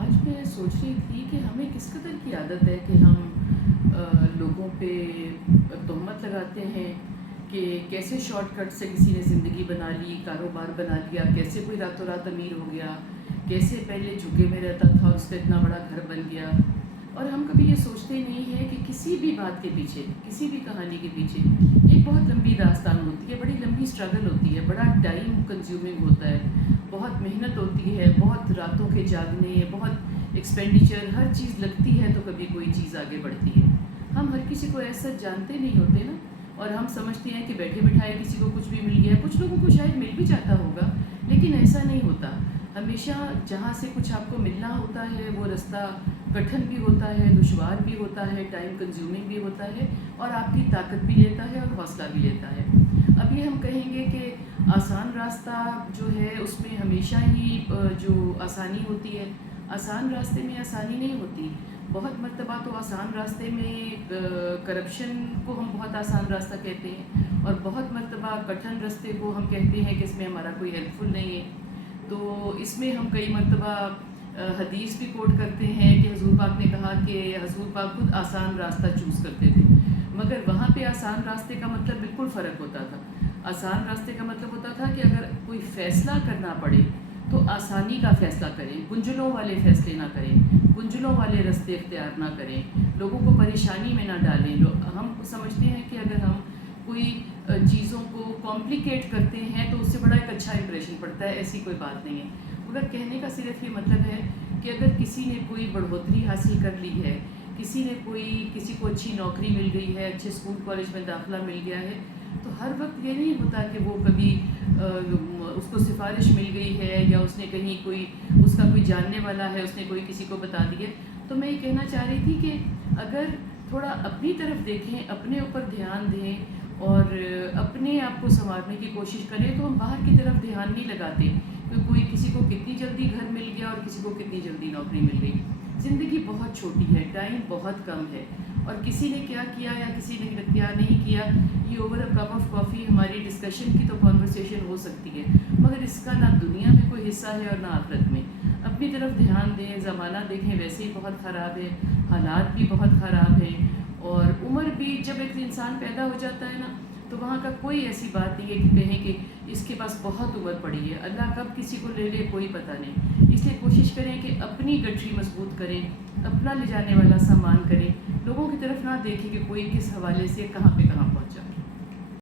آج میں سوچ رہی تھی کہ ہمیں کس قدر کی عادت ہے کہ ہم لوگوں پہ تہمت لگاتے ہیں کہ کیسے شارٹ کٹ سے کسی نے زندگی بنا لی، کاروبار بنا لیا، کیسے کوئی راتوں رات امیر ہو گیا، کیسے پہلے جھگے میں رہتا تھا اور اس کا اتنا بڑا گھر بن گیا۔ اور ہم کبھی یہ سوچتے نہیں ہیں کہ کسی بھی بات کے پیچھے، کسی بھی کہانی کے پیچھے ایک بہت لمبی داستان ہوتی ہے، بڑی لمبی اسٹرگل ہوتی ہے، بڑا ٹائم کنزیومنگ ہوتا ہے، بہت محنت ہوتی ہے، بہت راتوں کے جاگنے، بہت ایکسپینڈیچر، ہر چیز لگتی ہے تو کبھی کوئی چیز آگے بڑھتی ہے۔ ہم ہر کسی کو ایسا جانتے نہیں ہوتے نا، اور ہم سمجھتے ہیں کہ بیٹھے بٹھائے کسی کو کچھ بھی مل گیا، کچھ لوگوں کو شاید مل بھی جاتا ہوگا، لیکن ایسا نہیں ہوتا۔ ہمیشہ جہاں سے کچھ آپ کو ملنا ہوتا ہے وہ رستہ کٹھن بھی ہوتا ہے، دشوار بھی ہوتا ہے، ٹائم کنزیومنگ بھی ہوتا ہے، اور آپ کی طاقت بھی لیتا ہے اور حوصلہ بھی لیتا ہے۔ اب یہ ہم کہیں گے کہ آسان راستہ جو ہے اس میں ہمیشہ ہی جو آسانی ہوتی ہے، آسان راستے میں آسانی نہیں ہوتی۔ بہت مرتبہ تو آسان راستے میں کرپشن کو ہم بہت آسان راستہ کہتے ہیں، اور بہت مرتبہ کٹھن راستے کو ہم کہتے ہیں کہ اس میں ہمارا کوئی ہیلپ فل نہیں ہے۔ تو اس میں ہم کئی مرتبہ حدیث بھی کوٹ کرتے ہیں کہ حضور پاک نے کہا کہ حضور پاک خود آسان راستہ چوز کرتے تھے، مگر وہاں پہ آسان راستے کا مطلب بالکل فرق ہوتا تھا۔ آسان راستے کا مطلب ہوتا تھا کہ اگر کوئی فیصلہ کرنا پڑے تو آسانی کا فیصلہ کریں، گنجلوں والے فیصلے نہ کریں، گنجلوں والے راستے اختیار نہ کریں، لوگوں کو پریشانی میں نہ ڈالیں۔ ہم سمجھتے ہیں کہ اگر ہم کوئی چیزوں کو کمپلیکیٹ کرتے ہیں تو اس سے بڑا ایک اچھا امپریشن پڑتا ہے، ایسی کوئی بات نہیں ہے۔ مگر کہنے کا صرف یہ مطلب ہے کہ اگر کسی نے کوئی بڑھوتری حاصل کر لی ہے، کسی کو اچھی نوکری مل گئی ہے، اچھے اسکول کالج میں داخلہ مل گیا ہے، تو ہر وقت یہ نہیں ہوتا کہ وہ کبھی اس کو سفارش مل گئی ہے، یا اس نے کہیں اس کا کوئی جاننے والا ہے، اس نے کسی کو بتا دی ہے۔ تو میں یہ کہنا چاہ رہی تھی کہ اگر تھوڑا اپنی طرف دیکھیں، اپنے اوپر دھیان دیں اور اپنے آپ کو سنوارنے کی کوشش کریں، تو ہم باہر کی طرف دھیان نہیں لگاتے کہ کسی کو کتنی جلدی گھر مل گیا اور کسی کو کتنی جلدی نوکری مل گئی۔ زندگی بہت چھوٹی ہے، ٹائم بہت کم ہے، اور کسی نے کیا کیا یا کسی نے کیا نہیں کیا، یہ over a cup of coffee ہماری ڈسکشن کی تو کانورسیشن ہو سکتی ہے، مگر اس کا نہ دنیا میں کوئی حصہ ہے اور نہ آخرت میں۔ اپنی طرف دھیان دیں، زمانہ دیکھیں، ویسے ہی بہت خراب ہے، حالات بھی بہت خراب ہیں، اور عمر بھی جب ایک انسان پیدا ہو جاتا ہے نا، تو وہاں کا کوئی ایسی بات نہیں ہے کہ کہیں کہ اس کے پاس بہت عمر پڑی ہے، اللہ کب کسی کو لے لے کوئی پتہ نہیں۔ اس لیے کوشش کریں کہ اپنی گٹھری مضبوط کریں، اپنا لے جانے والا سامان کریں، لوگوں کی طرف نہ دیکھیں کہ کوئی کس حوالے سے کہاں پہ